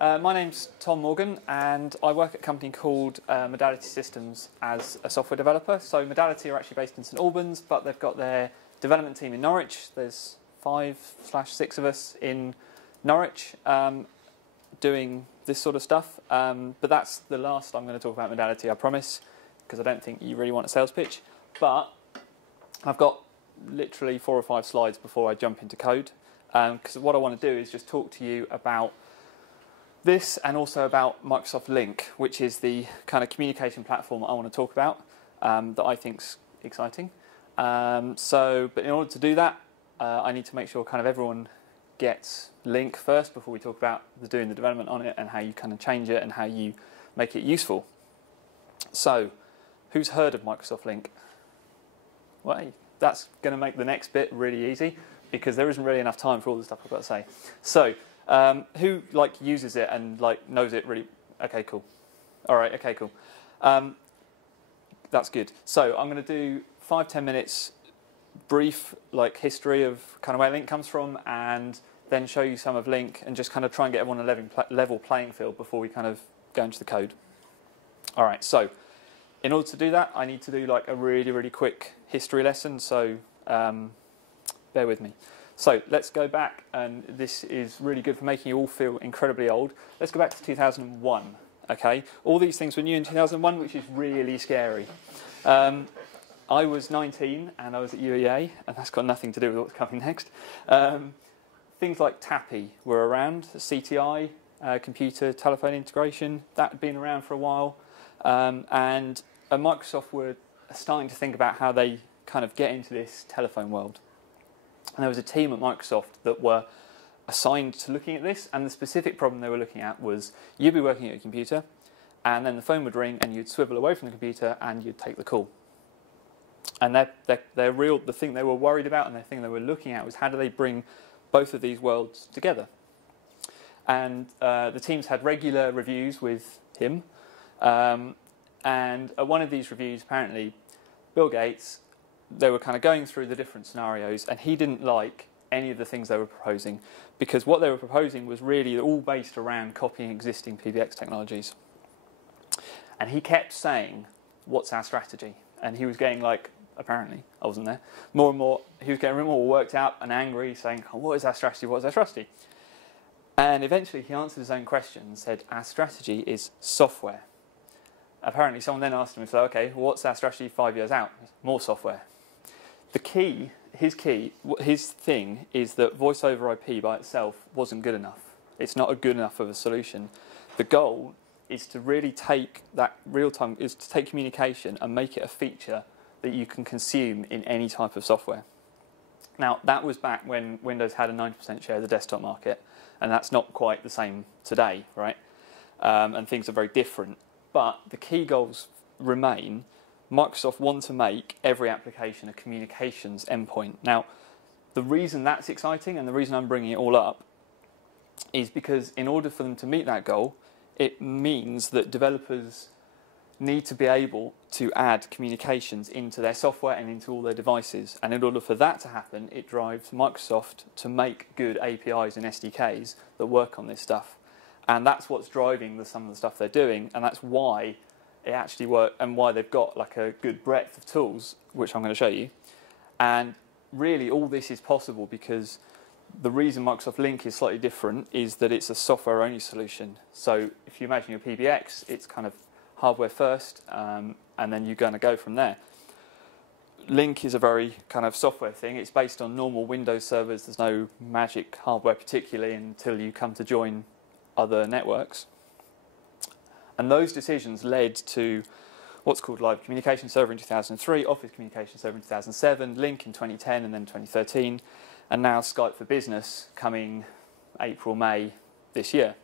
My name's Tom Morgan and I work at a company called Modality Systems as a software developer. So Modality are actually based in St Albans, but they've got their development team in Norwich. There's 5/6 of us in Norwich doing this sort of stuff. But that's the last I'm going to talk about Modality, I promise, because I don't think you really want a sales pitch. But I've got literally 4 or 5 slides before I jump into code. Because what I want to do is just talk to you about this and also about Microsoft Lync, which is the kind of communication platform I want to talk about that I think's exciting. But in order to do that, I need to make sure kind of everyone gets Lync first before we talk about doing the development on it and how you kind of change it and how you make it useful. So, who's heard of Microsoft Lync? Well, that's going to make the next bit really easy, because there isn't really enough time for all the stuff I've got to say. So, who uses it and knows it really? Okay, cool. All right, okay, cool. That's good. So I'm going to do 5-10 minutes brief history of kind of where Lync comes from, and then show you some of Lync and just kind of try and get everyone on a level playing field before we kind of go into the code. All right. So in order to do that, I need to do a really quick history lesson. So bear with me. So let's go back, and this is really good for making you all feel incredibly old. Let's go back to 2001, okay? All these things were new in 2001, which is really scary. I was 19, and I was at UEA, and that's got nothing to do with what's coming next. Things like TAPI were around, CTI, computer telephone integration, that had been around for a while. And Microsoft were starting to think about how they kind of get into this telephone world. And there was a team at Microsoft that were assigned to looking at this, and the specific problem they were looking at was you'd be working at a computer, and then the phone would ring, and you'd swivel away from the computer, and you'd take the call. And the thing they were worried about, and the thing they were looking at was how do they bring both of these worlds together. And the teams had regular reviews with him, and at one of these reviews, apparently, Bill Gates, they were kind of going through the different scenarios, and he didn't like any of the things they were proposing, because what they were proposing was really all based around copying existing PBX technologies. And he kept saying, what's our strategy? And he was getting apparently, I wasn't there, more and more, he was getting more worked out and angry, saying, oh, what is our strategy, what is our strategy? And eventually he answered his own question and said, our strategy is software. Apparently someone then asked him, so, okay, what's our strategy 5 years out? More software. His thing is that voice over IP by itself wasn't good enough. It's not a good enough of a solution. The goal is to really take that take communication and make it a feature that you can consume in any type of software. Now, that was back when Windows had a 90% share of the desktop market, and that's not quite the same today, right? And things are very different. But the key goals remain. Microsoft want to make every application a communications endpoint. Now, the reason that's exciting and the reason I'm bringing it all up is because in order for them to meet that goal, it means that developers need to be able to add communications into their software and into all their devices. And in order for that to happen, it drives Microsoft to make good APIs and SDKs that work on this stuff. And that's what's driving some of the stuff they're doing, and that's why it actually works and why they've got a good breadth of tools, which I'm going to show you. And really all this is possible because the reason Microsoft Lync is slightly different is that it's a software-only solution. So if you imagine your PBX, it's kind of hardware first, and then you're going to go from there. Lync is a very kind of software thing. It's based on normal Windows servers. There's no magic hardware particularly until you come to join other networks. And those decisions led to what's called Live Communication Server in 2003, Office Communication Server in 2007, Lync in 2010 and then 2013, and now Skype for Business coming April, May this year.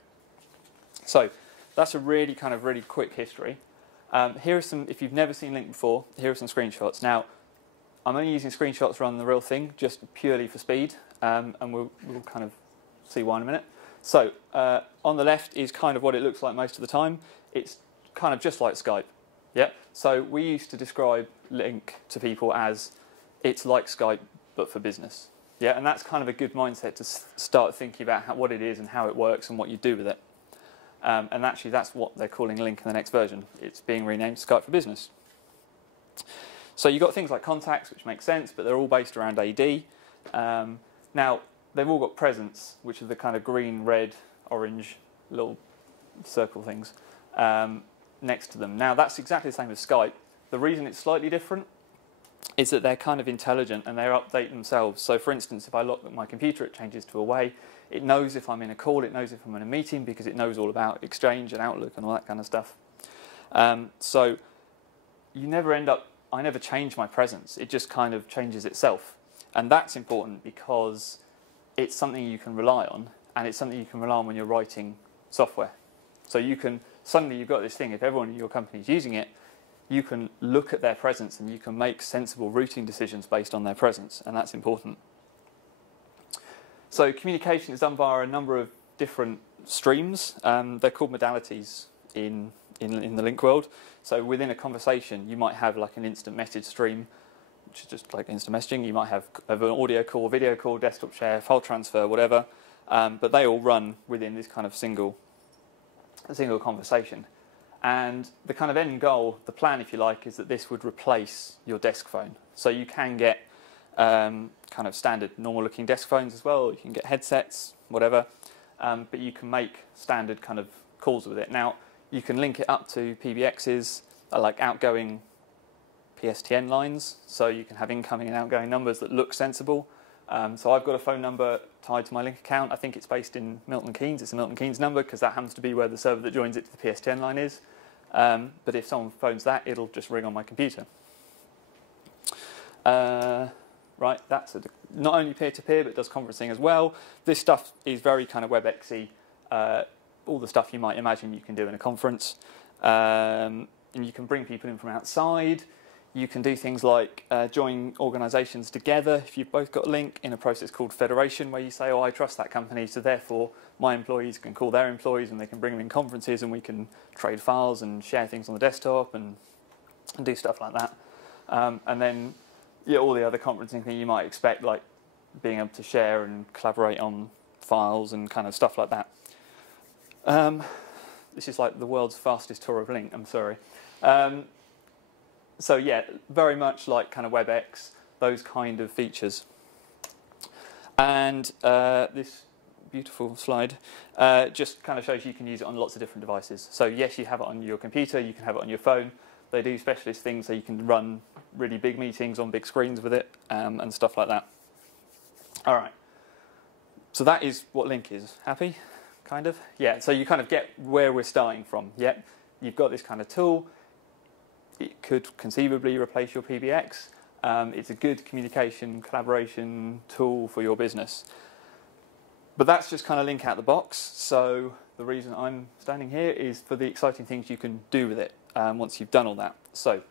So that's a really quick history. Here are some, if you've never seen Lync before, here are some screenshots. Now, I'm only using screenshots rather than the real thing, just purely for speed, and we'll kind of see why in a minute. So on the left is kind of what it looks like most of the time. It's kind of just like Skype. Yeah. So we used to describe Lync to people as it's like Skype but for business. Yeah, and that's kind of a good mindset to start thinking about what it is and how it works and what you do with it. And actually, that's what they're calling Lync in the next version. It's being renamed Skype for Business. So you've got things like contacts, which makes sense, but they're all based around AD. Now, they've all got presence, which are the kind of green, red, orange little circle things next to them. Now, that's exactly the same as Skype. The reason it's slightly different is that they're kind of intelligent and they update themselves. So, for instance, if I lock my computer, it changes to away. It knows if I'm in a call, it knows if I'm in a meeting, because it knows all about Exchange and Outlook and all that kind of stuff. So you never end up, I never change my presence. It just kind of changes itself. And that's important because it's something you can rely on, and it's something you can rely on when you're writing software. So you can, suddenly you've got this thing, if everyone in your company is using it, you can look at their presence and you can make sensible routing decisions based on their presence, and that's important. So communication is done via a number of different streams. They're called modalities in the Lync world. So within a conversation, you might have like an instant message stream, which is just like instant messaging. You might have an audio call, video call, desktop share, file transfer, whatever. But they all run within this kind of single conversation. And the kind of end goal, the plan, if you like, is that this would replace your desk phone. So you can get kind of standard normal-looking desk phones as well. You can get headsets, whatever. But you can make standard kind of calls with it. Now, you can link it up to PBXs, like outgoing PSTN lines. So you can have incoming and outgoing numbers that look sensible. So I've got a phone number tied to my Lync account. I think it's based in Milton Keynes. It's a Milton Keynes number because that happens to be where the server that joins it to the PSTN line is. But if someone phones that, it'll just ring on my computer. Right, that's not only peer-to-peer, but does conferencing as well. This stuff is very kind of WebEx-y, all the stuff you might imagine you can do in a conference. And you can bring people in from outside. You can do things like join organisations together if you've both got a Lync in a process called federation, where you say, oh, I trust that company, so therefore my employees can call their employees and they can bring them in conferences and we can trade files and share things on the desktop and do stuff like that. And then all the other conferencing thing you might expect, like being able to share and collaborate on files and kind of stuff like that. This is like the world's fastest tour of Lync, I'm sorry. So yeah, very much like kind of WebEx, those kind of features. And this beautiful slide just kind of shows you can use it on lots of different devices. So yes, you have it on your computer, you can have it on your phone. They do specialist things so you can run really big meetings on big screens with it and stuff like that. All right. So that is what Lync is. Happy? Kind of? Yeah, so you kind of get where we're starting from. Yeah, you've got this kind of tool. It could conceivably replace your PBX. It's a good communication, collaboration tool for your business. But that's just kind of Lync out the box. So the reason I'm standing here is for the exciting things you can do with it once you've done all that. So,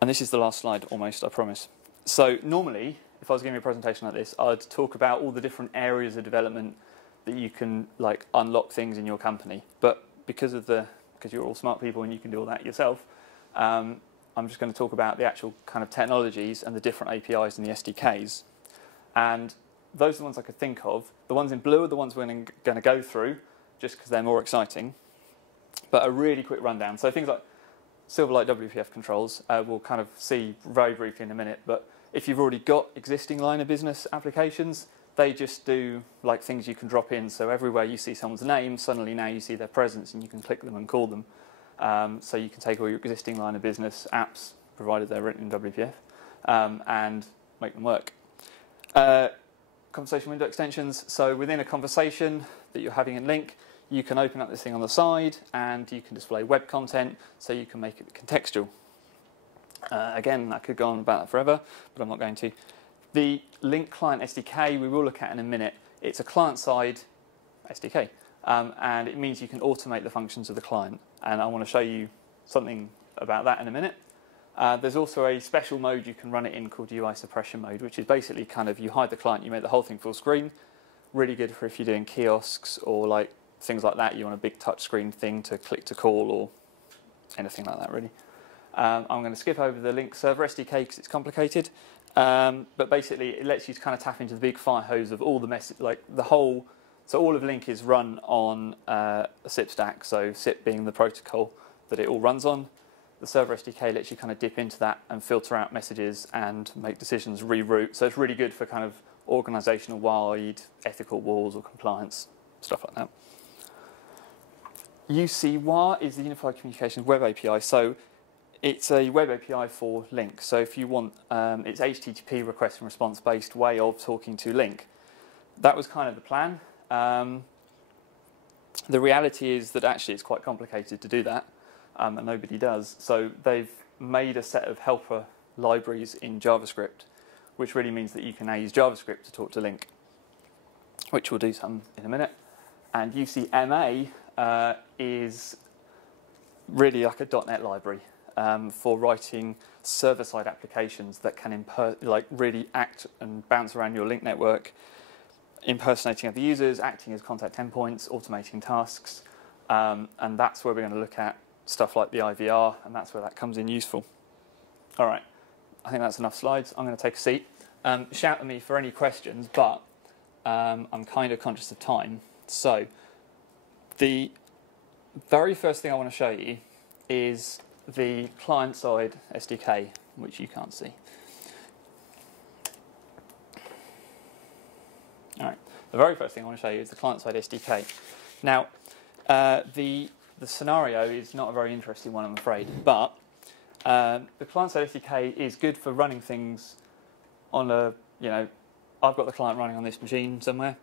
and this is the last slide almost, I promise. So normally, if I was giving a presentation like this, I'd talk about all the different areas of development that you can like unlock things in your company. But because you're all smart people and you can do all that yourself, I'm just going to talk about the actual kind of technologies and the different APIs and the SDKs. And those are the ones I could think of. The ones in blue are the ones we're going to go through, just because they're more exciting. But a really quick rundown. So things like Silverlight WPF controls, we'll kind of see very briefly in a minute. But if you've already got existing line of business applications, they just do like things you can drop in. So everywhere you see someone's name, suddenly now you see their presence and you can click them and call them. So you can take all your existing line of business apps, provided they're written in WPF, and make them work. Conversation window extensions. So within a conversation that you're having in Lync, you can open up this thing on the side and you can display web content, so you can make it contextual. Again, I could go on about that forever, but I'm not going to. The Lync Client SDK we will look at in a minute. It's a client-side SDK, and it means you can automate the functions of the client. And I want to show you something about that in a minute. There's also a special mode you can run it in called UI suppression mode, which is basically kind of you hide the client, you make the whole thing full screen. Really good for if you're doing kiosks or like things like that. You want a big touch screen thing to click to call or anything like that, really. I'm going to skip over the Lync server SDK because it's complicated. But basically, it lets you kind of tap into the big fire hose of all the message, like the whole So all of Lync is run on a SIP stack, so SIP being the protocol that it all runs on. The server SDK lets you kind of dip into that and filter out messages and make decisions, reroute. So it's really good for kind of organizational-wide ethical walls or compliance, stuff like that. UCWA is the Unified Communications Web API. So it's a web API for Lync. So if you want, it's HTTP request and response based way of talking to Lync. That was kind of the plan. The reality is that actually it's quite complicated to do that, and nobody does. So they've made a set of helper libraries in JavaScript, which really means that you can now use JavaScript to talk to Lync, which we'll do some in a minute. And UCMA is really like a .NET library for writing server-side applications that can really act and bounce around your Lync network, impersonating other users, acting as contact endpoints, automating tasks, and that's where we're going to look at stuff like the IVR, and that's where that comes in useful. All right, I think that's enough slides. I'm going to take a seat. Shout at me for any questions, but I'm kind of conscious of time. So the very first thing I want to show you is the client-side SDK, which you can't see. All right, the very first thing I want to show you is the client-side SDK. Now, the scenario is not a very interesting one, I'm afraid, but the client-side SDK is good for running things on a, I've got the client running on this machine somewhere.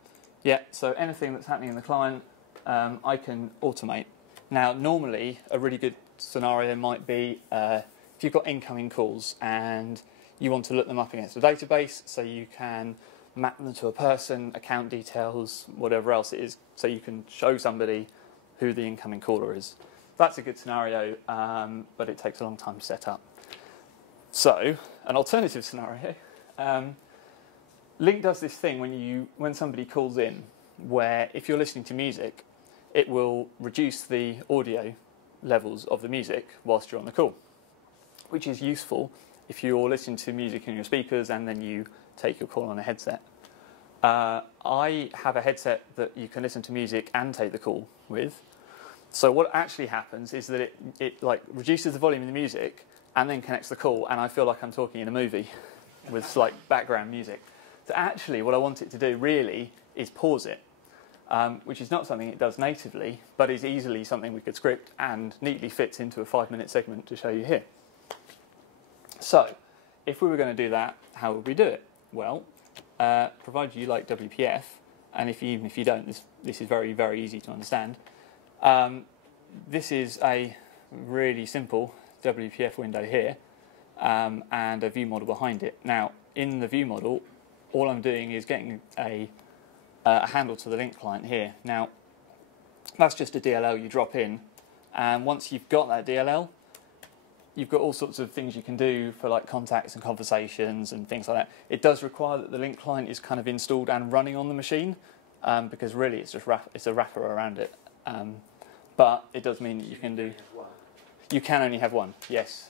Yeah, so anything that's happening in the client, I can automate. Now, normally, a really good scenario might be if you've got incoming calls and you want to look them up against a database, so you can map them to a person, account details, whatever else it is, so you can show somebody who the incoming caller is. That's a good scenario, but it takes a long time to set up. So, an alternative scenario, Lync does this thing when somebody calls in, where if you're listening to music, it will reduce the audio levels of the music whilst you're on the call, which is useful if you're listening to music in your speakers and then you take your call on a headset. I have a headset that you can listen to music and take the call with. So what actually happens is that it like reduces the volume of the music and then connects the call, and I feel like I'm talking in a movie with like background music. So actually what I want it to do really is pause it, which is not something it does natively, but is easily something we could script and neatly fits into a 5-minute segment to show you here. So if we were going to do that, how would we do it? Well, provided you like WPF, and even if you don't, this is very, very easy to understand. This is a really simple WPF window here, and a view model behind it. Now, in the view model, all I'm doing is getting a handle to the Lync client here. Now, that's just a DLL you drop in, and once you've got that DLL, you've got all sorts of things you can do for like contacts and conversations and things like that. It does require that the Lync client is kind of installed and running on the machine, because really it's just it's a wrapper around it. But it does mean that you can do. You can only have one. Yes,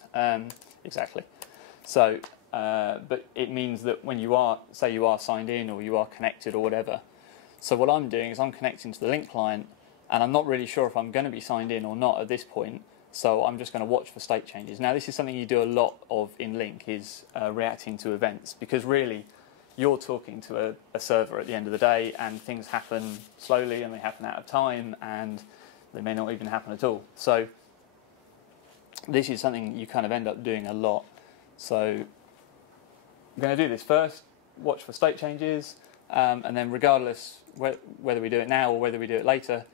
exactly. So, but it means that when you are, say, you are signed in or you are connected or whatever. So what I'm doing is I'm connecting to the Lync client, and I'm not really sure if I'm going to be signed in or not at this point. So I'm just going to watch for state changes. Now, this is something you do a lot of in Lync, is reacting to events, because really you're talking to a server at the end of the day, and things happen slowly and they happen out of time, and they may not even happen at all. So this is something you kind of end up doing a lot. So I'm going to do this first, watch for state changes, and then regardless whether we do it now or whether we do it later,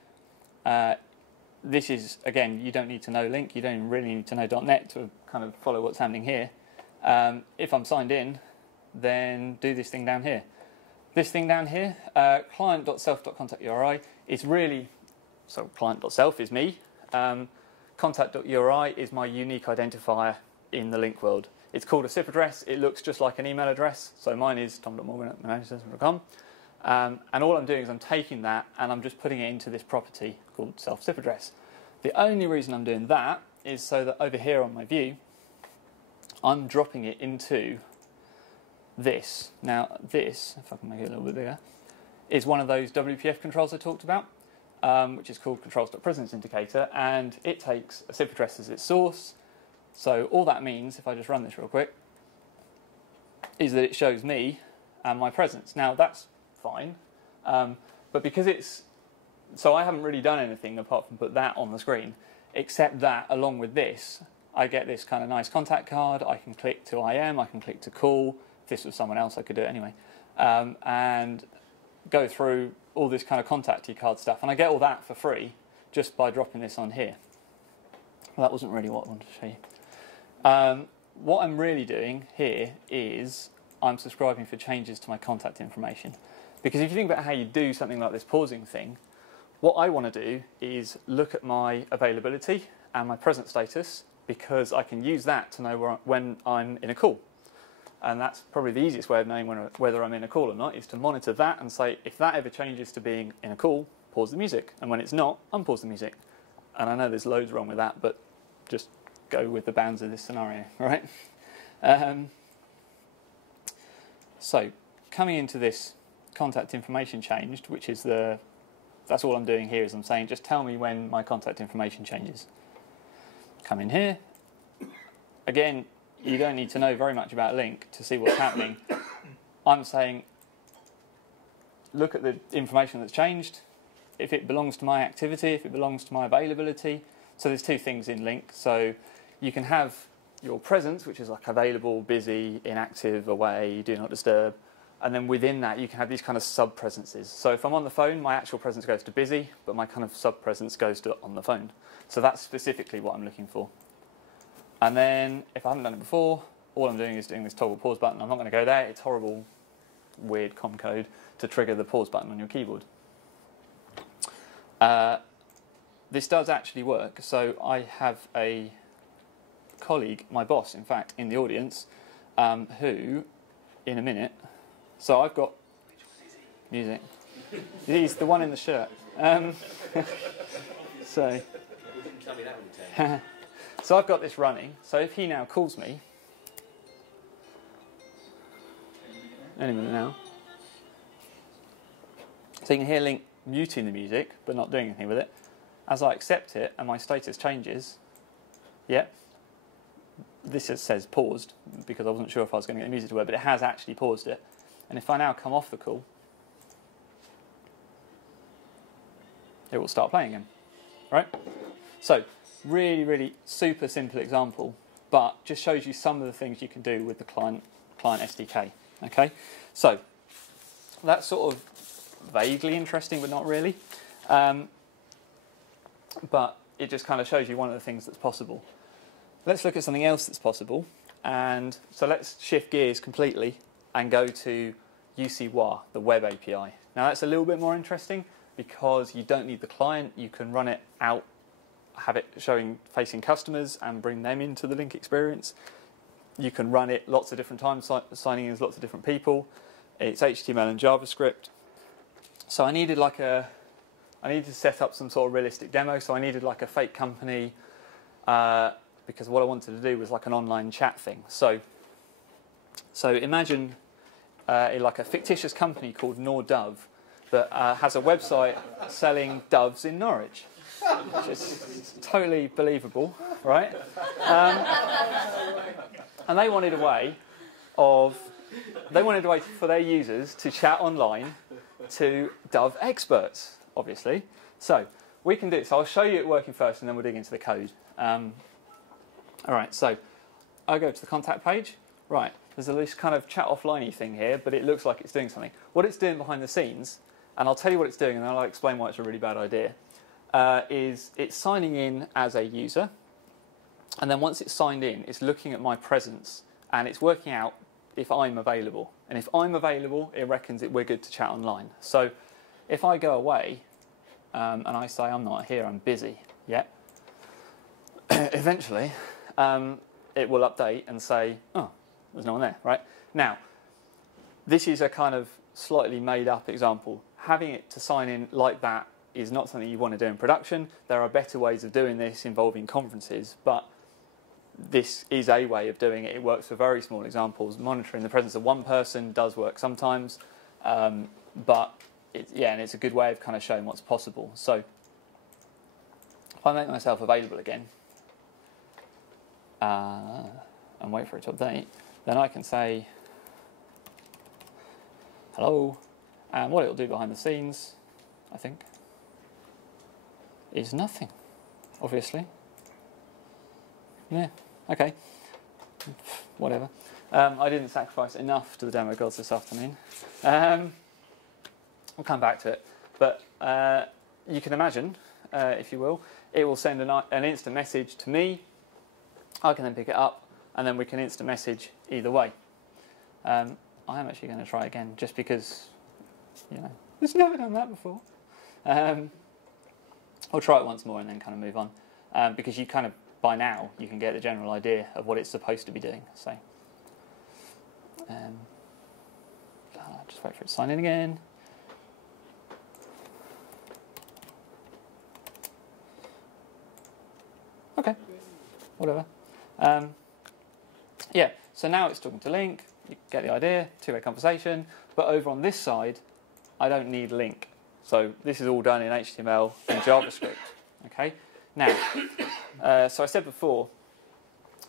this is, again, you don't need to know Lync, you don't really need to know .NET to kind of follow what's happening here. If I'm signed in, then do this thing down here. This thing down here, client.self.contact.uri, is really, so client.self is me, contact.uri is my unique identifier in the Lync world. It's called a SIP address, it looks just like an email address, so mine is tom.morgan@managersystem.com. And all I'm doing is I'm taking that and I'm just putting it into this property called self-SIP address. The only reason I'm doing that is so that over here on my view, I'm dropping it into this. Now this, if I can make it a little bit bigger, is one of those WPF controls I talked about, which is called controls.presence indicator, and it takes a SIP address as its source. So all that means, if I just run this real quick, is that it shows me and my presence. Now that's fine, but because it's, so I haven't really done anything apart from put that on the screen, except that along with this, I get this kind of nice contact card. I can click to IM, I can click to call. If this was someone else, I could do it anyway, and go through all this kind of contactee card stuff, and I get all that for free just by dropping this on here. Well, that wasn't really what I wanted to show you. What I'm really doing here is I'm subscribing for changes to my contact information. Because if you think about how you do something like this pausing thing, what I want to do is look at my availability and my present status, because I can use that to know when I'm in a call. And that's probably the easiest way of knowing whether I'm in a call or not, is to monitor that and say, if that ever changes to being in a call, pause the music. And when it's not, unpause the music. And I know there's loads wrong with that, but just go with the bounds of this scenario, right? So coming into this contact information changed, which is that's all I'm doing here, is I'm saying, just tell me when my contact information changes. Come in here. Again, you don't need to know very much about Lync to see what's happening. I'm saying, look at the information that's changed. If it belongs to my activity, if it belongs to my availability. So there's two things in Lync. So you can have your presence, which is like available, busy, inactive, away, do not disturb. And then within that, you can have these kind of sub-presences. So if I'm on the phone, my actual presence goes to busy, but my kind of sub-presence goes to on the phone. So that's specifically what I'm looking for. And then, if I haven't done it before, all I'm doing is doing this toggle pause button. I'm not going to go there. It's horrible, weird com code to trigger the pause button on your keyboard. This does actually work. So I have a colleague, my boss, in fact, in the audience, who, in a minute, so I've got music. He's the one in the shirt. So. So I've got this running, so if he now calls me, any minute now, so you can hear Lync muting the music, but not doing anything with it. As I accept it and my status changes, this says paused, because I wasn't sure if I was going to get the music to work, but it has actually paused it. And if I now come off the call, it will start playing again, right? So, really, really super simple example, but just shows you some of the things you can do with the client SDK. Okay, so that's sort of vaguely interesting, but not really. But it just kind of shows you one of the things that's possible. Let's look at something else that's possible, and so let's shift gears completely and go to UCWA, the web API. Now that's a little bit more interesting because you don't need the client. You can run it out, have it facing customers and bring them into the Lync experience. You can run it lots of different times, signing in as lots of different people. It's HTML and JavaScript. So I needed to set up some sort of realistic demo. So I needed like a fake company because what I wanted to do was like an online chat thing. So imagine like a fictitious company called Dove that has a website selling doves in Norwich. Which is totally believable, right? And they wanted a way for their users to chat online to Dove experts, obviously. So we can do it. So I'll show you it working first, and then we'll dig into the code. All right. So I go to the contact page. Right. There's this kind of chat offline-y thing here, but it looks like it's doing something. What it's doing behind the scenes, and I'll tell you what it's doing, and then I'll explain why it's a really bad idea. Is it's signing in as a user, and then once it's signed in, it's looking at my presence, and it's working out if I'm available. And if I'm available, it reckons we're good to chat online. So if I go away and I say I'm not here, I'm busy, eventually it will update and say, oh, there's no one there, right? Now, this is a kind of slightly made up example. Having it to sign in like that is not something you want to do in production. There are better ways of doing this involving conferences, but this is a way of doing it. It works for very small examples. Monitoring the presence of one person does work sometimes, but and it's a good way of kind of showing what's possible. So if I make myself available again and wait for it to update, then I can say hello, and what it'll do behind the scenes, I think, is nothing, obviously. Yeah, okay, whatever. I didn't sacrifice enough to the demo gods this afternoon. We'll come back to it, but you can imagine, if you will, it will send an instant message to me. I can then pick it up, and then we can instant message either way. I am actually going to try again, just because, you know, it's never done that before. I'll try it once more and then kind of move on, because you kind of, by now, you can get the general idea of what it's supposed to be doing. So, just wait for it to sign in again. Okay, whatever. Yeah, so now it's talking to Lync. You get the idea, two-way conversation. But over on this side, I don't need Lync. So this is all done in HTML and JavaScript. Okay. Now, so I said before,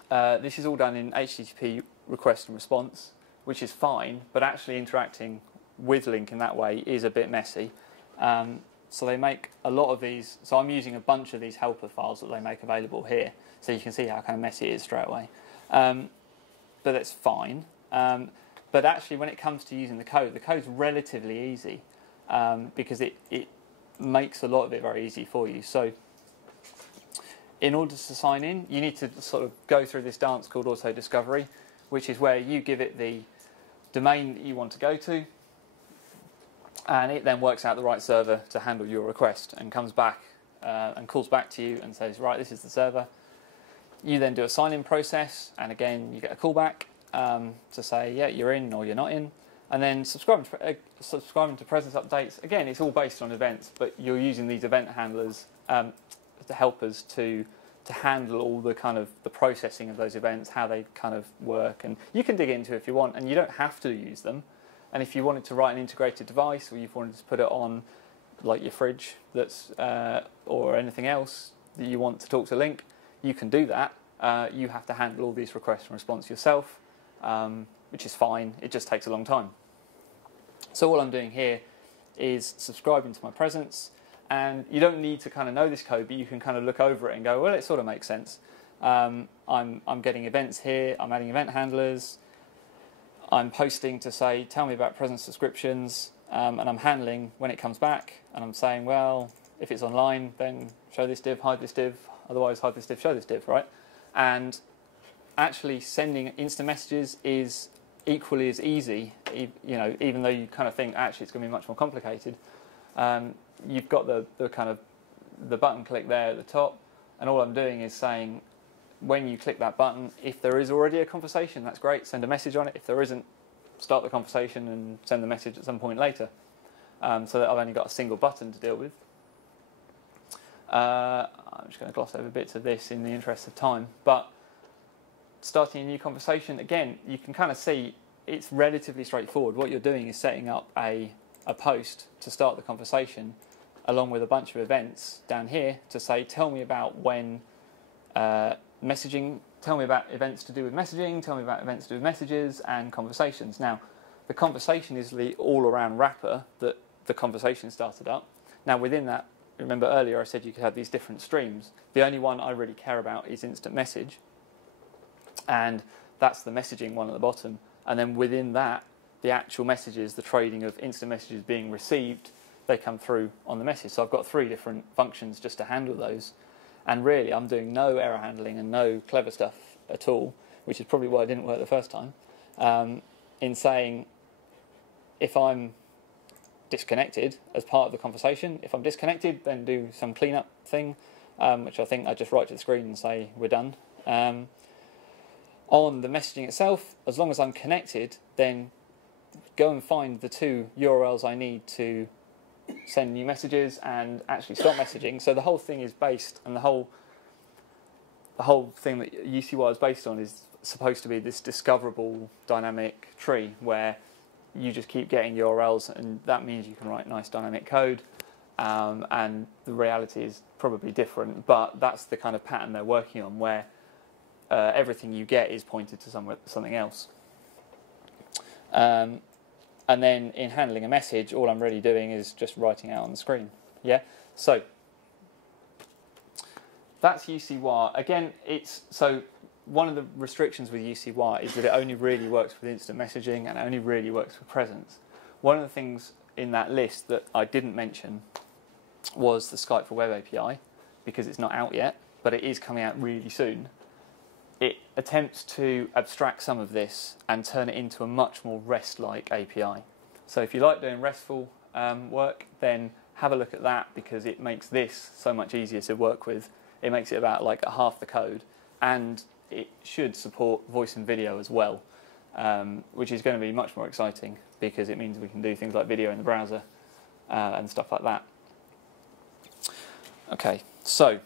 this is all done in HTTP request and response, which is fine. But actually interacting with Lync in that way is a bit messy. So they make a lot of these. So I'm using a bunch of these helper files that they make available here. So you can see how kind of messy it is straight away. But that's fine. But actually, when it comes to using the code's relatively easy, because it makes a lot of it very easy for you. So in order to sign in, you need to sort of go through this dance called auto discovery, which is where you give it the domain that you want to go to, and it then works out the right server to handle your request and comes back and calls back to you and says, right, this is the server. You then do a sign-in process, and again, you get a callback to say, yeah, you're in or you're not in. And then subscribing to presence updates. Again, it's all based on events, but you're using these event handlers, the helpers, to handle all the kind of the processing of those events, how they kind of work. And you can dig into it if you want, and you don't have to use them. And if you wanted to write an integrated device, or you wanted to put it on like your fridge that's or anything else that you want to talk to Lync, you can do that. You have to handle all these requests and response yourself, which is fine. It just takes a long time. So all I'm doing here is subscribing to my presence, and you don't need to kind of know this code, but you can kind of look over it and go, well, it sort of makes sense. I'm getting events here. I'm adding event handlers. I'm posting to say, tell me about presence descriptions, and I'm handling when it comes back, and I'm saying, well, if it's online, then show this div, hide this div, otherwise hide this div, show this div, right? And actually sending instant messages is equally as easy, you know, even though you kind of think actually it's going to be much more complicated. You've got the kind of the button click there at the top, and all I'm doing is saying, when you click that button, if there is already a conversation, that's great, send a message on it. If there isn't, start the conversation and send the message at some point later, so that I've only got a single button to deal with. I'm just going to gloss over bits of this in the interest of time, but starting a new conversation, again, you can kind of see it's relatively straightforward. What you're doing is setting up a post to start the conversation, along with a bunch of events down here to say, tell me about when messaging, tell me about events to do with messaging, tell me about events to do with messages and conversations. Now, the conversation is the all-around wrapper that the conversation started up. Now, within that, remember earlier I said you could have these different streams. The only one I really care about is instant message, and that's the messaging one at the bottom. And then within that, the actual messages, the trading of instant messages being received, they come through on the message. So I've got 3 different functions just to handle those. And really, I'm doing no error handling and no clever stuff at all, which is probably why it didn't work the first time, in saying if I'm disconnected as part of the conversation, if I'm disconnected, then do some cleanup thing, which I think I just write to the screen and say we're done. On the messaging itself, as long as I'm connected, then go and find the 2 URLs I need to send new messages and actually stop messaging. So the whole thing is based, and the whole thing that UCY is based on is supposed to be this discoverable dynamic tree where you just keep getting URLs, and that means you can write nice dynamic code. And the reality is probably different, but that's the kind of pattern they're working on, where everything you get is pointed to something else. And then in handling a message, all I'm really doing is just writing out on the screen. Yeah. So that's UCWire. Again, so one of the restrictions with UCWire is that it only really works with instant messaging and it only really works with presence. One of the things in that list that I didn't mention was the Skype for Web API, because it's not out yet, but it is coming out really soon. It attempts to abstract some of this and turn it into a much more REST-like API. So if you like doing RESTful work, then have a look at that, because it makes this so much easier to work with. It makes it about like half the code, and it should support voice and video as well, which is going to be much more exciting, because it means we can do things like video in the browser and stuff like that. Okay, so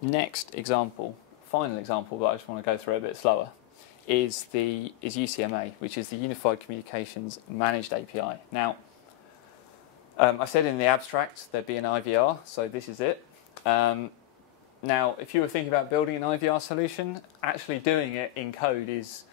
next example, final example, but I just want to go through a bit slower, is UCMA, which is the Unified Communications Managed API. Now, I said in the abstract there'd be an IVR, so this is it. Now, if you were thinking about building an IVR solution, actually doing it in code is,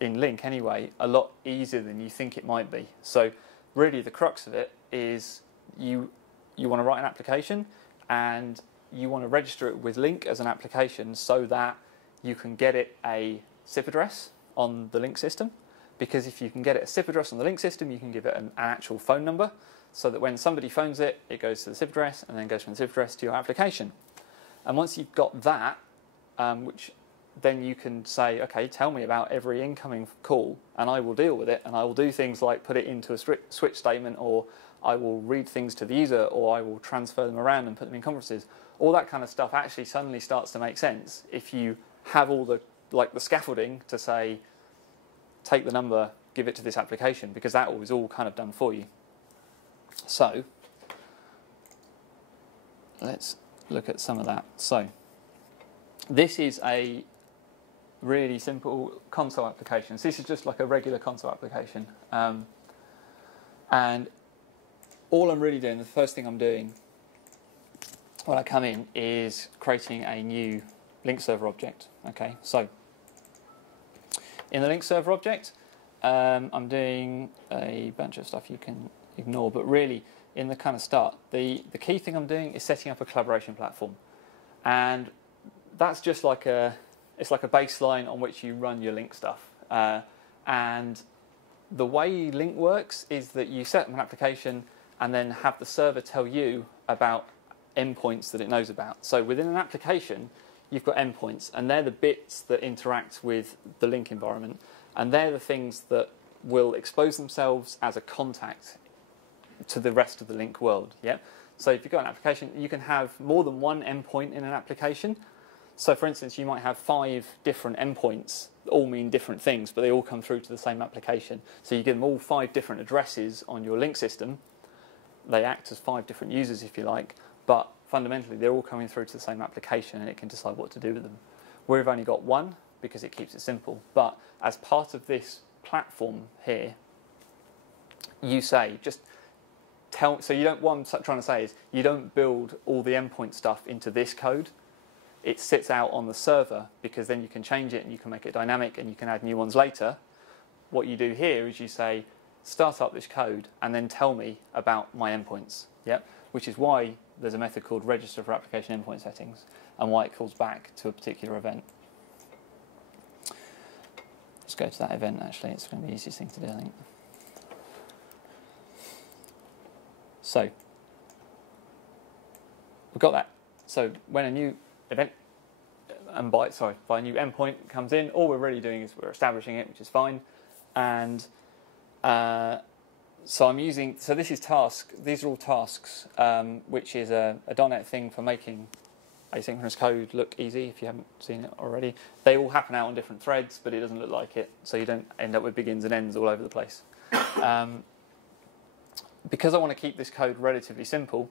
in Lync anyway, a lot easier than you think it might be. So really the crux of it is you want to write an application, and you want to register it with Lync as an application so that you can get it a SIP address on the Lync system. Because if you can get it a SIP address on the Lync system, you can give it an actual phone number, so that when somebody phones it, it goes to the SIP address and then goes from the SIP address to your application. And once you've got that, which then you can say, okay, tell me about every incoming call, and I will deal with it, and I will do things like put it into a switch statement, or I will read things to the user, or I will transfer them around and put them in conferences. All that kind of stuff actually suddenly starts to make sense if you have all the scaffolding to say, take the number, give it to this application, because that is all kind of done for you. So let's look at some of that. So this is a really simple console application. So this is just like a regular console application. And all I'm really doing, the first thing I'm doing when I come in, is creating a new Lync server object. Okay, so in the Lync server object, I'm doing a bunch of stuff you can ignore, but really in the kind of start, the key thing I'm doing is setting up a collaboration platform, and that's just like it's like a baseline on which you run your Lync stuff. And the way Lync works is that you set up an application and then have the server tell you about endpoints that it knows about. So within an application, you've got endpoints, and they're the bits that interact with the Lync environment, and they're the things that will expose themselves as a contact to the rest of the Lync world. Yeah. So if you've got an application, you can have more than one endpoint in an application. So for instance, you might have 5 different endpoints that all mean different things, but they all come through to the same application. So you give them all 5 different addresses on your Lync system. They act as 5 different users, if you like, but fundamentally they're all coming through to the same application, and it can decide what to do with them. We've only got one because it keeps it simple, but as part of this platform here, you say, so you don't, what I'm trying to say is, you don't build all the endpoint stuff into this code. It sits out on the server, because then you can change it and you can make it dynamic and you can add new ones later. What you do here is you say, start up this code and then tell me about my endpoints. Yep. Which is why there's a method called register for application endpoint settings, and why it calls back to a particular event. Let's go to that event, actually. It's going to be the easiest thing to do, I think. So we've got that. So when a new event, and by a new endpoint comes in, all we're really doing is we're establishing it, which is fine. And so I'm using, so this is task, these are all tasks, which is a .NET thing for making asynchronous code look easy, if you haven't seen it already. They all happen out on different threads, but it doesn't look like it, so you don't end up with begins and ends all over the place. Because I want to keep this code relatively simple,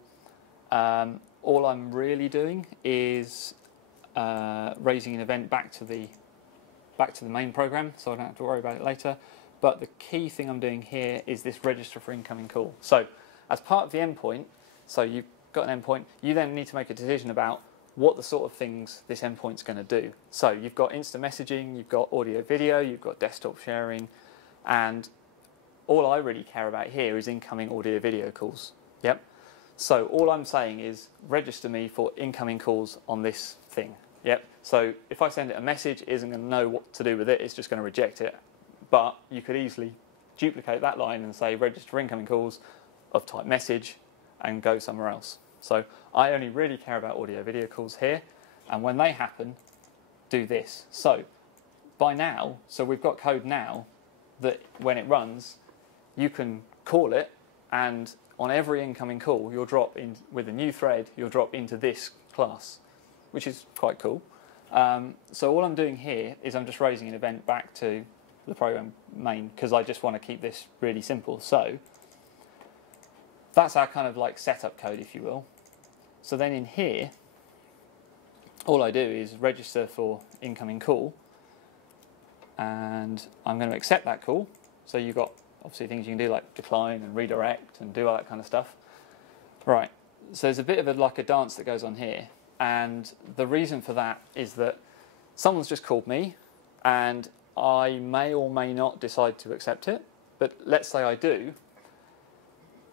all I'm really doing is raising an event back to back to the main program, so I don't have to worry about it later. But the key thing I'm doing here is this register for incoming call. So as part of the endpoint, so you've got an endpoint, you then need to make a decision about what the sort of things this endpoint's going to do. So you've got instant messaging, you've got audio video, you've got desktop sharing, and all I really care about here is incoming audio video calls. Yep. So all I'm saying is register me for incoming calls on this thing. Yep. So if I send it a message, it isn't going to know what to do with it, it's just going to reject it. But you could easily duplicate that line and say register for incoming calls of type message and go somewhere else. So I only really care about audio video calls here, and when they happen, do this. So by now, so we've got code now that when it runs, you can call it, and on every incoming call, you'll drop in with a new thread, you'll drop into this class, which is quite cool. So all I'm doing here is I'm just raising an event back to the program main because I just want to keep this really simple. So that's our kind of like setup code, if you will. So then in here, all I do is register for incoming call, and I'm going to accept that call. So you've got obviously things you can do like decline and redirect and do all that kind of stuff. Right, so there's a bit of like a dance that goes on here, and the reason for that is that someone's just called me and I may or may not decide to accept it, but let's say I do.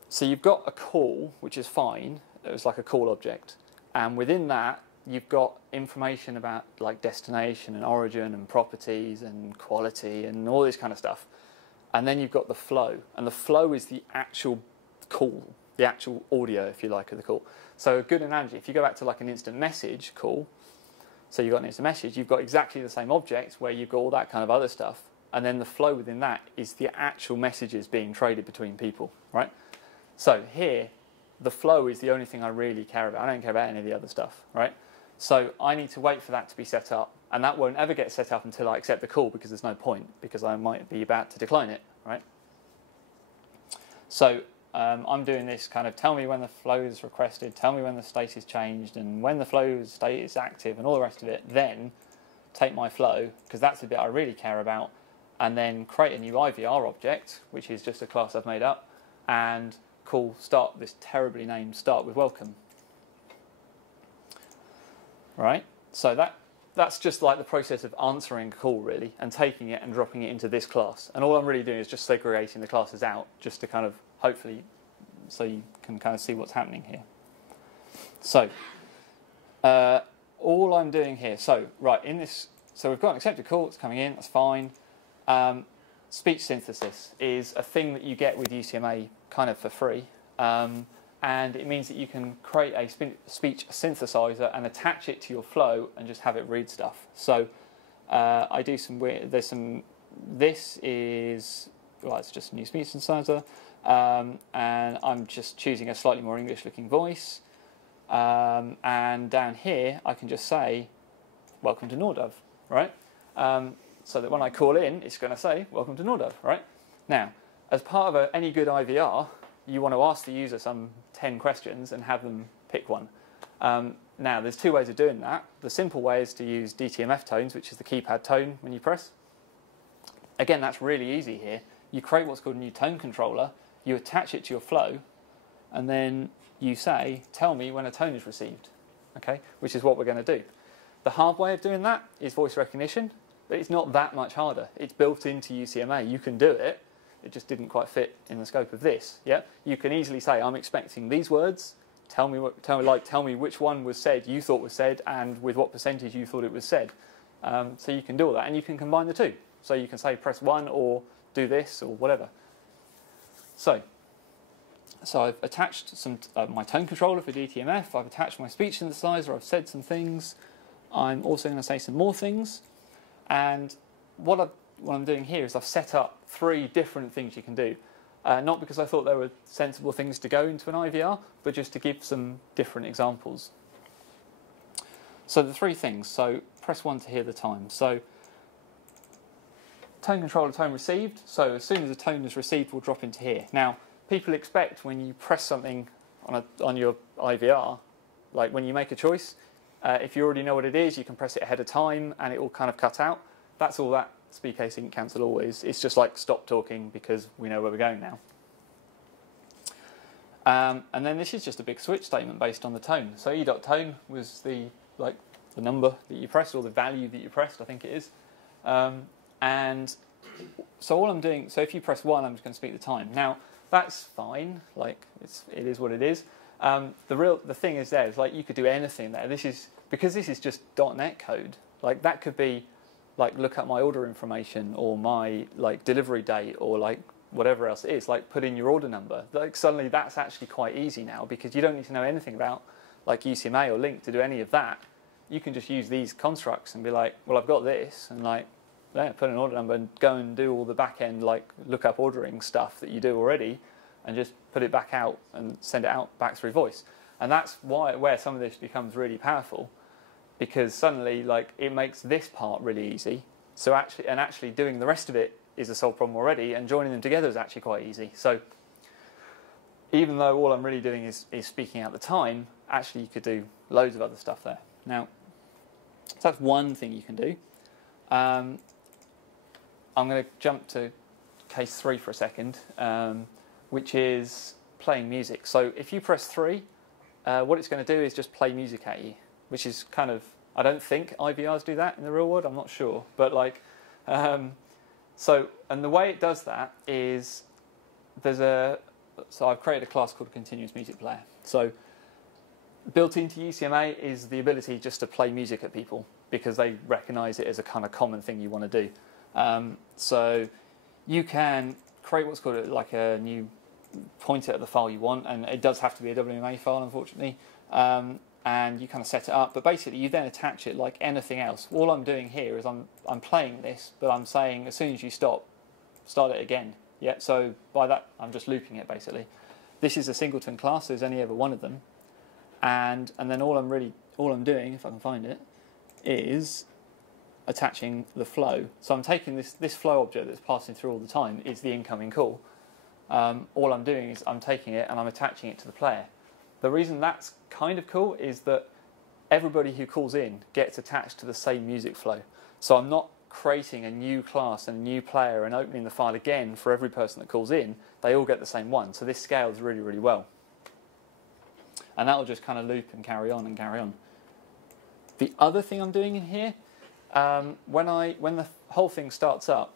So you've got a call, which is fine, it was like a call object, and within that you've got information about like destination and origin and properties and quality and all this kind of stuff. And then you've got the flow, and the flow is the actual call, the actual audio, if you like, of the call. So a good analogy, if you go back to like an instant message call, so you've got an instant message, you've got exactly the same object where you've got all that kind of other stuff, and then the flow within that is the actual messages being traded between people, right? So here, the flow is the only thing I really care about. I don't care about any of the other stuff, right? So I need to wait for that to be set up, and that won't ever get set up until I accept the call, because there's no point, because I might be about to decline it, right? So I'm doing this kind of tell me when the flow is requested, tell me when the state is changed, and when the flow state is active and all the rest of it, then take my flow, because that's the bit I really care about, and then create a new IVR object, which is just a class I've made up, and call start, this terribly named start with welcome. Right? So that's just like the process of answering a call, really, and taking it and dropping it into this class. And all I'm really doing is just segregating the classes out, just to kind of, hopefully, so you can kind of see what's happening here. So, all I'm doing here, so, right, in this, so we've got an accepted call, it's coming in, that's fine. Speech synthesis is a thing that you get with UCMA kind of for free. And it means that you can create a speech synthesizer and attach it to your flow and just have it read stuff. So I do some weird, this is, well, it's just a new speech synthesizer, and I'm just choosing a slightly more English looking voice, and down here I can just say welcome to Nordov, right? So that when I call in, it's going to say welcome to Nordov, right? Now, as part of any good IVR, you want to ask the user some 10 questions and have them pick one. Now, there's two ways of doing that. The simple way is to use DTMF tones, which is the keypad tone when you press. Again, that's really easy here. You create what's called a new tone controller, you attach it to your flow, and then you say, tell me when a tone is received, okay? Which is what we're going to do. The hard way of doing that is voice recognition, but it's not that much harder. It's built into UCMA. You can do it. It just didn't quite fit in the scope of this. Yeah, you can easily say, I'm expecting these words. Tell me which one was said, you thought was said, and with what percentage you thought it was said. So you can do all that, and you can combine the two. So you can say press 1 or do this or whatever. So I've attached some my tone controller for DTMF. I've attached my speech synthesizer. I've said some things. I'm also going to say some more things. And what I'm doing here is I've set up 3 different things you can do. Not because I thought there were sensible things to go into an IVR, but just to give some different examples. So the 3 things. So press 1 to hear the time. So tone controller, tone received. So as soon as a tone is received, we'll drop into here. Now, people expect when you press something on your IVR, like when you make a choice, if you already know what it is, you can press it ahead of time and it will kind of cut out. that's all that speak async cancel always. It's just like stop talking because we know where we're going now. And then this is just a big switch statement based on the tone. So e.tone was the number that you pressed, or the value that you pressed, I think it is. And so all I'm doing, so if you press 1, I'm just going to speak the time. Now, that's fine, like it is what it is. The thing is there, is like you could do anything there. Because this is just .NET code, like that could be like look up my order information or my like delivery date or like whatever else it is, like put in your order number. Like suddenly that's actually quite easy now, because you don't need to know anything about like UCMA or Lync to do any of that. You can just use these constructs and be like, well, I've got this, and like, yeah, put an order number and go and do all the back end like look up ordering stuff that you do already, and just put it back out and send it out back through voice. And that's where some of this becomes really powerful, because suddenly like it makes this part really easy. So actually doing the rest of it is a solved problem already, and joining them together is actually quite easy. So even though all I'm really doing is speaking out the time, actually you could do loads of other stuff there. Now, so that's one thing you can do. I'm going to jump to case 3 for a second, which is playing music. So if you press 3, what it's going to do is just play music at you, which is kind of, I don't think IVRs do that in the real world, I'm not sure. But like, and the way it does that is so I've created a class called continuous music player. So built into UCMA is the ability just to play music at people, because they recognize it as a kind of common thing you want to do. So you can create what's called like a new pointer at the file you want, and it does have to be a WMA file, unfortunately. And you kind of set it up, but basically you then attach it like anything else. All I'm doing here is I'm playing this, but I'm saying as soon as you stop, start it again. Yeah. So by that I'm just looping it basically. This is a singleton class. There's only ever one of them, and then all I'm doing, if I can find it, is attaching the flow. So I'm taking this flow object that's passing through all the time is the incoming call. All I'm doing is I'm taking it and I'm attaching it to the player. The reason that's kind of cool is that everybody who calls in gets attached to the same music flow. So I'm not creating a new class and a new player and opening the file again for every person that calls in. They all get the same one. So this scales really, really well. And that will just kind of loop and carry on and carry on. The other thing I'm doing in here, when the whole thing starts up,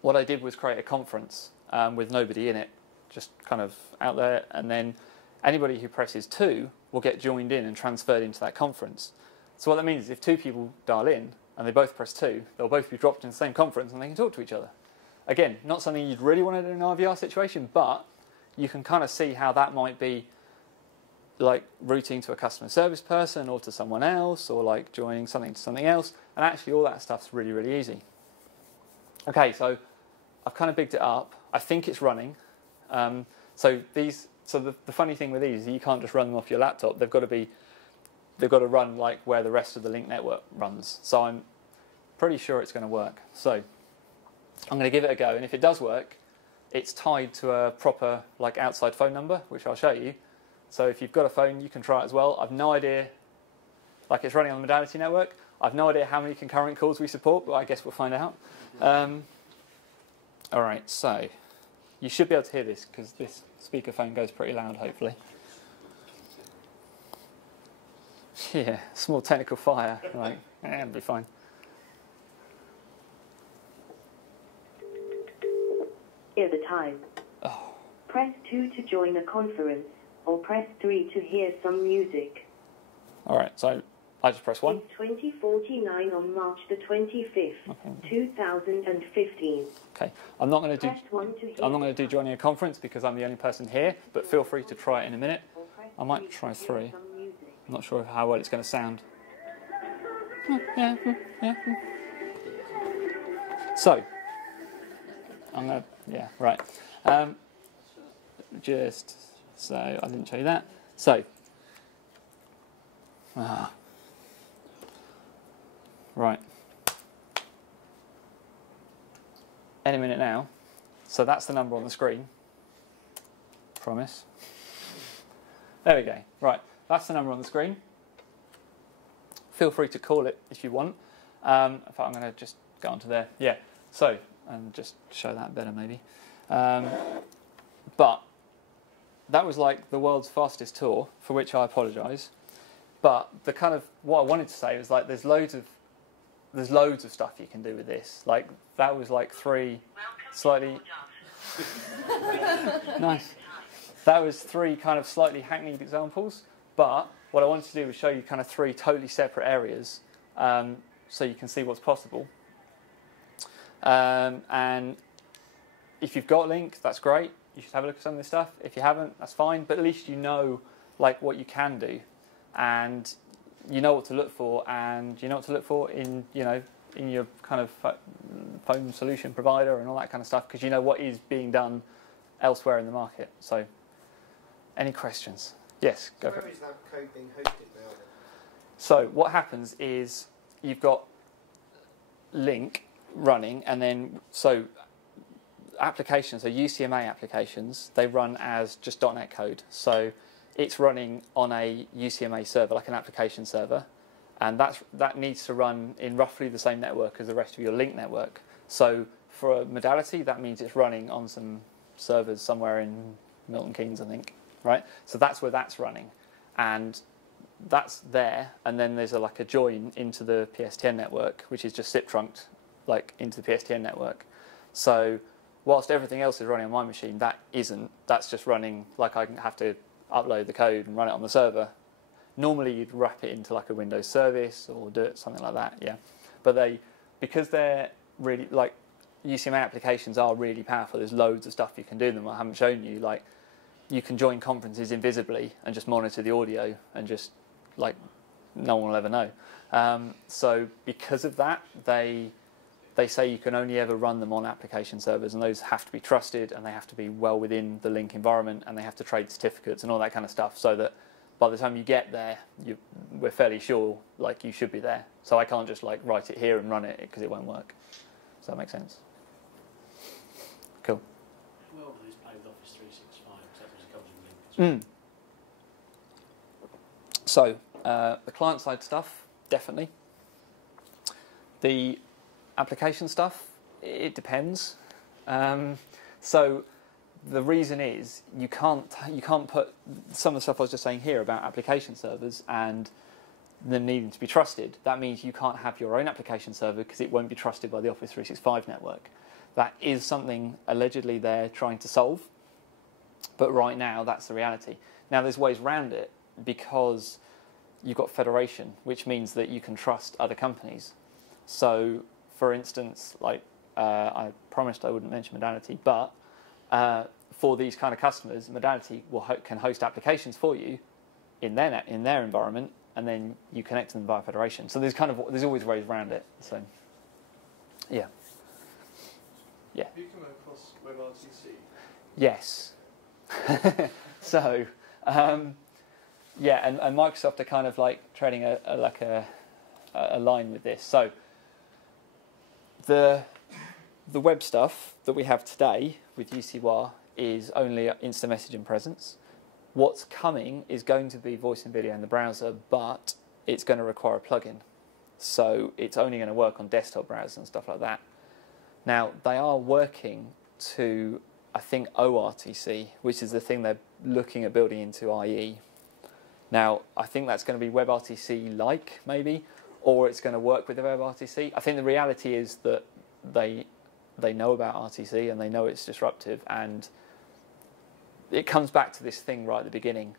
what I did was create a conference with nobody in it, just kind of out there, and then anybody who presses 2 will get joined in and transferred into that conference. So what that means is if 2 people dial in and they both press 2, they'll both be dropped in the same conference and they can talk to each other. Again, not something you'd really want to do in an IVR situation, but you can kind of see how that might be like routing to a customer service person or to someone else, or like joining something to something else, and actually all that stuff's really, really easy. Okay, so I've kind of bigged it up. I think it's running. So the funny thing with these is you can't just run them off your laptop. They've got to run like where the rest of the Lync network runs. So I'm pretty sure it's going to work. So I'm going to give it a go, and if it does work, it's tied to a proper like outside phone number, which I'll show you. So if you've got a phone, you can try it as well. I've no idea, like it's running on the Modality network. I've no idea how many concurrent calls we support, but I guess we'll find out. All right, so you should be able to hear this because this speakerphone goes pretty loud, hopefully. Yeah, small technical fire. Like, it'll be fine. Hear the time. Oh. Press 2 to join a conference, or press 3 to hear some music. All right, so I just press 1. It's 2049 on March the 25th, 2015. Okay, I'm not going to do joining a conference because I'm the only person here, but feel free to try it in a minute. I might try 3. I'm not sure how well it's going to sound. So, right. So I didn't show you that. So, right. Any minute now. So that's the number on the screen. Promise. There we go. Right. That's the number on the screen. Feel free to call it if you want. In fact, I'm going to just go onto there. Yeah. So, and just show that better maybe. But that was like the world's fastest tour, for which I apologise. But the kind of what I wanted to say was like there's loads of stuff you can do with this. Like that was like 3 slightly nice. That was 3 kind of slightly hackneyed examples. But what I wanted to do was show you kind of 3 totally separate areas, so you can see what's possible. And if you've got Lync, that's great. You should have a look at some of this stuff. If you haven't, that's fine. But at least you know like what you can do, and you know what to look for, and you know what to look for in in your kind of phone solution provider and all that kind of stuff, because you know what is being done elsewhere in the market. So, any questions? Yes, go for it. Where is that code being hosted now? So what happens is you've got Lync running, and then applications, so UCMA applications, they run as just .NET code. So it's running on a UCMA server, like an application server, and that needs to run in roughly the same network as the rest of your Lync network. So for a modality, that means it's running on some servers somewhere in Milton Keynes, I think, right? So that's where that's running, and that's there, and then there's like a join into the PSTN network, which is just SIP trunked like into the PSTN network. So whilst everything else is running on my machine, that isn't. That's just running like I have to upload the code and run it on the server. Normally you'd wrap it into like a Windows service or do it something like that, yeah. But because they're really like UCMA applications are really powerful. There's loads of stuff you can do with them. I haven't shown you, like you can join conferences invisibly and just monitor the audio and just like no one will ever know. So because of that, they say you can only ever run them on application servers, and those have to be trusted, and they have to be well within the Lync environment, and they have to trade certificates and all that kind of stuff, so that by the time you get there, we're fairly sure like you should be there. So I can't just like write it here and run it because it won't work. Does that make sense? Cool. How well do these play with Office 365? Because that comes in Lync as well. So the client-side stuff, definitely. The application stuff, it depends. So the reason is you can't put some of the stuff I was just saying here about application servers and them needing to be trusted. That means you can't have your own application server because it won't be trusted by the Office 365 network. That is something allegedly they're trying to solve, but right now that's the reality. Now there's ways around it because you've got federation, which means that you can trust other companies. So for instance, like I promised I wouldn't mention Modality, but for these kind of customers, Modality can host applications for you in their environment, and then you connect to them via federation. So there's always ways around it. So yeah. Have you come across WebRTC? Yes. So yeah, and Microsoft are kind of like treading a line with this. So the web stuff that we have today with UCWA is only instant message and presence. What's coming is going to be voice and video in the browser, but it's going to require a plugin. So it's only going to work on desktop browsers and stuff like that. Now, they are working to, I think, ORTC, which is the thing they're looking at building into IE. Now, I think that's going to be WebRTC-like, maybe, or it's going to work with the WebRTC. I think the reality is that they know about RTC and they know it's disruptive, and it comes back to this thing right at the beginning.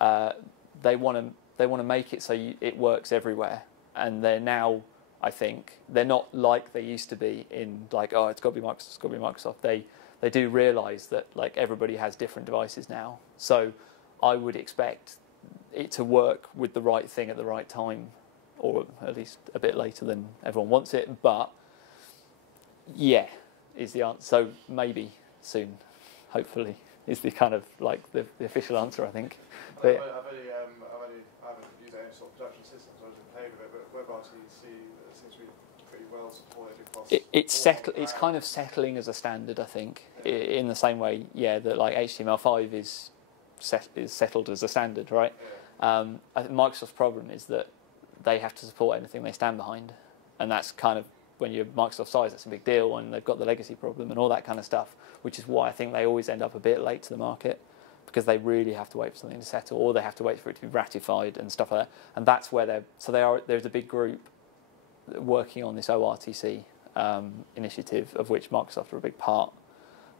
They want to make it so it works everywhere, and they're now, I think, they're not like they used to be in like, oh, it's got to be Microsoft, it's got to be Microsoft. They do realise that like everybody has different devices now, so I would expect it to work with the right thing at the right time, or at least a bit later than everyone wants it. But yeah, is the answer. So maybe soon, hopefully, is the kind of like the official answer, I think. But I haven't used any sort of production systems. I was playing with it, but WebRTC seems to be pretty well supported across. It's kind of settling as a standard, I think, in the same way, yeah, that like HTML5 is settled as a standard, right? I think Microsoft's problem is that they have to support anything they stand behind. and that's kind of when you're Microsoft size, that's a big deal, and they've got the legacy problem and all that kind of stuff, which is why I think they always end up a bit late to the market, because they really have to wait for something to settle, or they have to wait for it to be ratified and stuff like that. And that's where there's a big group working on this ORTC initiative, of which Microsoft are a big part.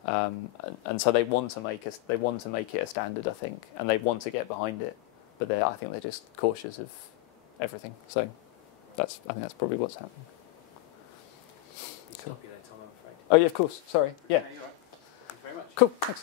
And so they want to make it a standard, I think, and they want to get behind it, but I think they're just cautious of everything. So I think that's probably what's happening. Stop you there, Tom, I'm afraid. Oh yeah, of course. Sorry. Yeah. No, you're right. Thank you very much. Cool. Thanks.